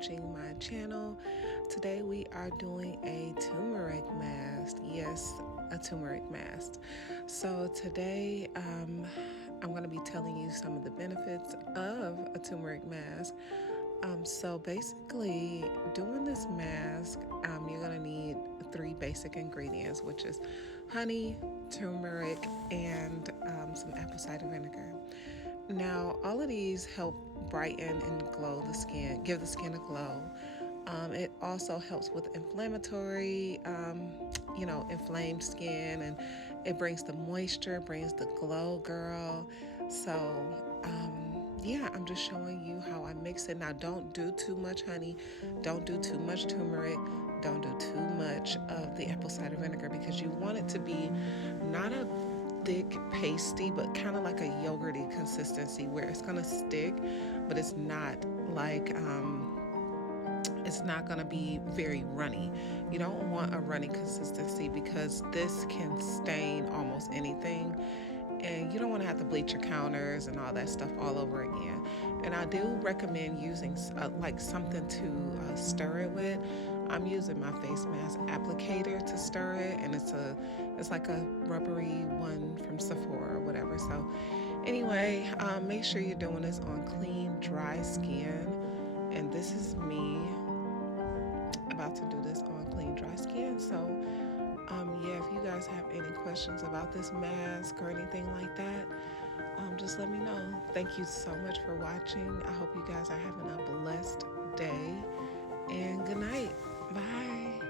watching my channel. Today we are doing a turmeric mask. Yes, a turmeric mask. So today I'm going to be telling you some of the benefits of a turmeric mask. So basically, doing this mask, you're going to need three basic ingredients, which is honey, turmeric, and some apple cider vinegar. Now, all of these help brighten and glow the skin, give the skin a glow. It also helps with inflamed skin, and it brings the moisture, brings the glow, girl. So, yeah, I'm just showing you how I mix it. Now, don't do too much honey, don't do too much turmeric, don't do too much of the apple cider vinegar because you want it to be not a thick pasty but kind of like a yogurty consistency where it's gonna stick, but it's not like it's not going to be very runny. You don't want a runny consistency because this can stain almost anything, and you don't want to have to bleach your counters and all that stuff all over again. And I do recommend using like something to stir it with. I'm using my face mask applicator to stir it, and it's like a rubbery one from Sephora or whatever. So anyway, make sure you're doing this on clean, dry skin. And this is me about to do this on clean, dry skin. So yeah, if you guys have any questions about this mask or anything like that, just let me know. Thank you so much for watching. I hope you guys are having a blessed day, and good night. Bye.